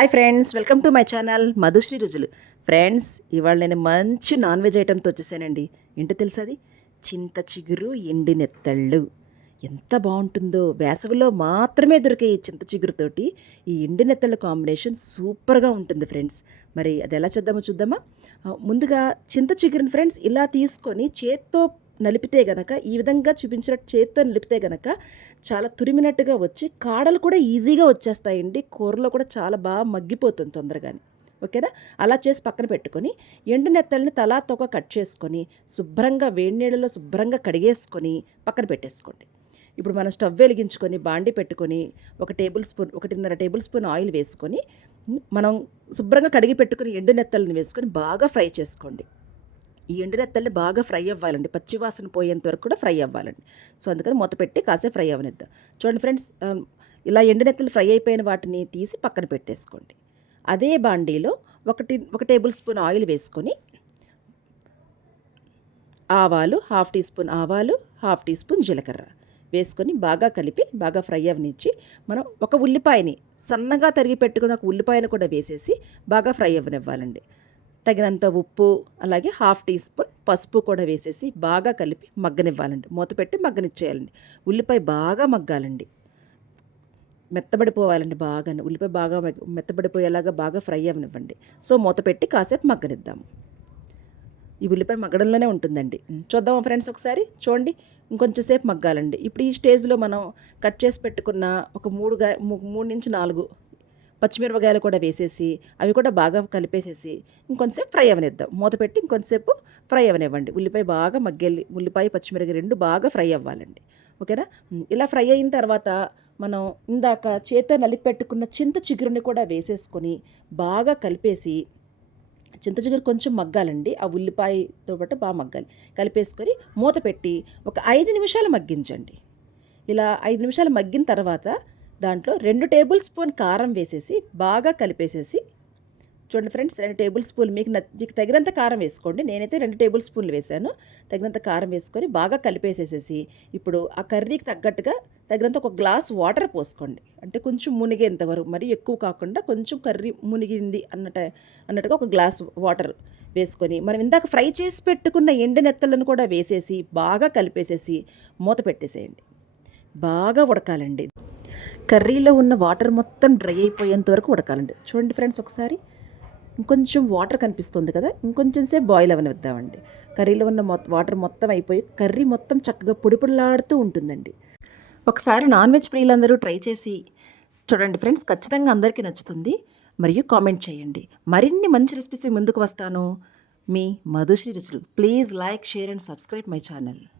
Hi friends welcome to my channel Madhushree రుజులు. Friends ఇవాళ నేను మంచి నాన్ వెజ్ ఐటెంతో వచ్చేసానండి. ఏంటో తెలుసా అది? చింత చిగురు ఎండి నెత్తళ్ళు. ఎంత బాగుంటుందో వేసవిలో మాత్రమే దొరికే ఈ చింత చిగురుతోటి ఈ ఎండి నెత్తళ్ళ కాంబినేషన్ సూపర్గా ఉంటుంది ఫ్రెండ్స్. మరి అది ఎలా చేద్దామో చూద్దామా? ముందుగా చింత చిగురుని ఫ్రెండ్స్ ఇలా తీసుకొని చేత్తో నలిపితే గనక ఈ విధంగా చూపించినట్టు చేత్తో నలిపితే గనక చాలా తురిమినట్టుగా వచ్చి కాడలు కూడా ఈజీగా వచ్చేస్తాయండి. కూరలో కూడా చాలా బాగా మగ్గిపోతుంది తొందరగానే. ఓకేనా? అలా చేసి పక్కన పెట్టుకొని ఎండు నెత్తల్ని తలా తొక కట్ చేసుకొని శుభ్రంగా వేడి నీళ్ళలో శుభ్రంగా కడిగేసుకొని పక్కన పెట్టేసుకోండి. ఇప్పుడు మనం స్టవ్ వెలిగించుకొని బాండి పెట్టుకొని ఒక టేబుల్ స్పూన్ ఒకటిన్నర టేబుల్ స్పూన్ ఆయిల్ వేసుకొని మనం శుభ్రంగా కడిగి పెట్టుకుని ఎండు నెత్తల్ని వేసుకొని బాగా ఫ్రై చేసుకోండి. ఈ ఎండు బాగా ఫ్రై అవ్వాలండి. పచ్చివాసన పోయేంత వరకు కూడా ఫ్రై అవ్వాలండి. సో అందుకని మూత పెట్టి కాసేపు ఫ్రై అవ్వనిద్దాం చూడండి ఫ్రెండ్స్ ఇలా ఎండునెత్తలు ఫ్రై అయిపోయిన వాటిని తీసి పక్కన పెట్టేసుకోండి. అదే బాండీలో ఒకటి ఒక టేబుల్ స్పూన్ ఆయిల్ వేసుకొని ఆవాలు హాఫ్ టీ స్పూన్ ఆవాలు హాఫ్ టీ స్పూన్ జీలకర్ర వేసుకొని బాగా కలిపి బాగా ఫ్రై అవనిచ్చి మనం ఒక ఉల్లిపాయని సన్నగా తరిగి పెట్టుకుని ఒక ఉల్లిపాయను కూడా వేసేసి బాగా ఫ్రై అవ్వనివ్వాలండి. తగినంత ఉప్పు అలాగే హాఫ్ టీ స్పూన్ పసుపు కూడా వేసేసి బాగా కలిపి మగ్గనివ్వాలండి. మూత పెట్టి మగ్గనిచ్చేయాలండి. ఉల్లిపాయ బాగా మగ్గాలండి. మెత్తబడిపోవాలండి బాగా ఉల్లిపాయ బాగా మెత్తబడిపోయేలాగా బాగా ఫ్రై అవనివ్వండి సో మూత పెట్టి కాసేపు మగ్గనిద్దాము. ఈ ఉల్లిపాయ మగ్గడంలోనే ఉంటుందండి. చూద్దామా ఫ్రెండ్స్ ఒకసారి? చూడండి ఇంకొంచెం సేపు మగ్గాలండి. ఇప్పుడు ఈ స్టేజ్లో మనం కట్ చేసి పెట్టుకున్న ఒక మూడు గా మూడు నుంచి నాలుగు పచ్చిమిరపకాయలు కూడా వేసేసి అవి కూడా బాగా కలిపేసేసి ఇంకొంతసేపు ఫ్రై అవనిద్దాం. మూత పెట్టి ఇంకొంతసేపు ఫ్రై అవనివ్వండి. ఉల్లిపాయ బాగా మగ్గెళ్ళి ఉల్లిపాయ పచ్చిమిరపకాయ రెండు బాగా ఫ్రై అవ్వాలండి. ఓకేనా? ఇలా ఫ్రై అయిన తర్వాత మనం ఇందాక చేత నలిపి పెట్టుకున్న చింత చిగురుని కూడా వేసేసుకొని బాగా కలిపేసి చింత చిగురు కొంచెం మగ్గాలండి. ఆ ఉల్లిపాయతో పాటు బాగా మగ్గాలి. కలిపేసుకొని మూత పెట్టి ఒక ఐదు నిమిషాలు మగ్గించండి. ఇలా ఐదు నిమిషాలు మగ్గిన తర్వాత దాంట్లో రెండు టేబుల్ స్పూన్ కారం వేసేసి బాగా కలిపేసేసి చూడండి ఫ్రెండ్స్ రెండు టేబుల్ స్పూన్ మీకు మీకు తగినంత కారం వేసుకోండి. నేనైతే రెండు టేబుల్ స్పూన్లు వేశాను తగినంత కారం వేసుకొని బాగా కలిపేసేసేసి ఇప్పుడు ఆ కర్రీకి తగ్గట్టుగా తగినంత ఒక గ్లాస్ వాటర్ పోసుకోండి. అంటే కొంచెం మునిగేంత వరకు మరి ఎక్కువ కాకుండా కొంచెం కర్రీ మునిగింది అన్నట అన్నట్టుగా ఒక గ్లాస్ వాటర్ వేసుకొని మనం ఇందాక ఫ్రై చేసి పెట్టుకున్న ఎండినెత్తలను కూడా వేసేసి బాగా కలిపేసేసి మూత పెట్టేసేయండి. బాగా ఉడకాలండి. కర్రీలో ఉన్న వాటర్ మొత్తం డ్రై అయిపోయేంత వరకు ఉడకాలండి. చూడండి ఫ్రెండ్స్ ఒకసారి. ఇంకొంచెం వాటర్ కనిపిస్తుంది కదా ఇంకొంచెం సేపు బాయిల్ అవనిద్దామండి. కర్రీలో ఉన్న వాటర్ మొత్తం అయిపోయి కర్రీ మొత్తం చక్కగా పొడిపొడిలాడుతూ ఉంటుందండి. ఒకసారి నాన్ వెజ్ ప్రియులందరూ ట్రై చేసి చూడండి ఫ్రెండ్స్ ఖచ్చితంగా అందరికీ నచ్చుతుంది. మరియు కామెంట్ చేయండి. మరిన్ని మంచి రెసిపీస్ ముందుకు వస్తాను. మీ మధుశ్రీ రుచులు. Please like share and subscribe my channel.